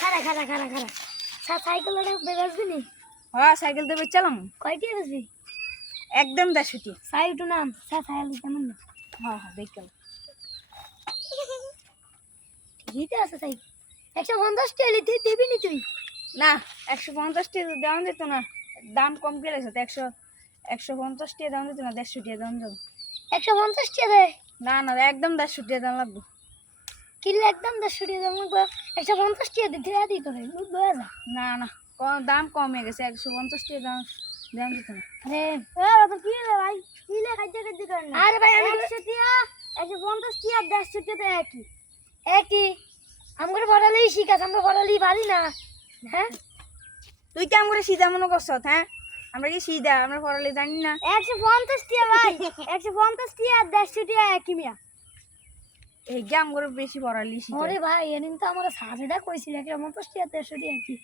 খারা খারা খারা খারা সাইকেল বেচবি নি? হ্যাঁ সাইকেল দেবে চালাম কয়টি বেচবি? একদম 150 সাইকেল নাম সাইকেল কেমন না? হ্যাঁ হ্যাঁ দেখলাম ঠিকই আছে সাইকেল 150 টাকা দিবি নি তুই? না 150 টাকা দেওয়া যেত না, দাম কম গেলেছে তো 150 টাকা দাম যেত না, 150 টাকা দাম যাবে। 150 টাকা দে। না না একদম 150 টাকা দাম লাগবে। কিনলে একদম 150 টাকা দাম লাগবে। 150 টাকা দিতে দিই তোরে বুঝলো? না না দাম কমে গেছে, 150 টাকা দাম দাম যেত না। আরে তো কি রে ভাই, কি লে খাইতে খাইতে কর না। আরে ভাই আমি 100 টাকা 150 টাকা 150 টাকা একই একই। আমরা পড়ালেই শিখাস, আমরা পড়ালেই পারি না। হ্যাঁ তুই কেমন করে সিধা মনে করছ? হ্যাঁ আমরা কি সিধা, আমরা পড়ালে জানি না। 150 টাকা ভাই 150 টাকা 150 টাকা একই মিয়া। এই গ্যাম করে বেশি পড়ালি শিখে। আরে ভাই এদিন তো আমরা সাজেদা কইছিল 150 টাকা 150 টাকা একই।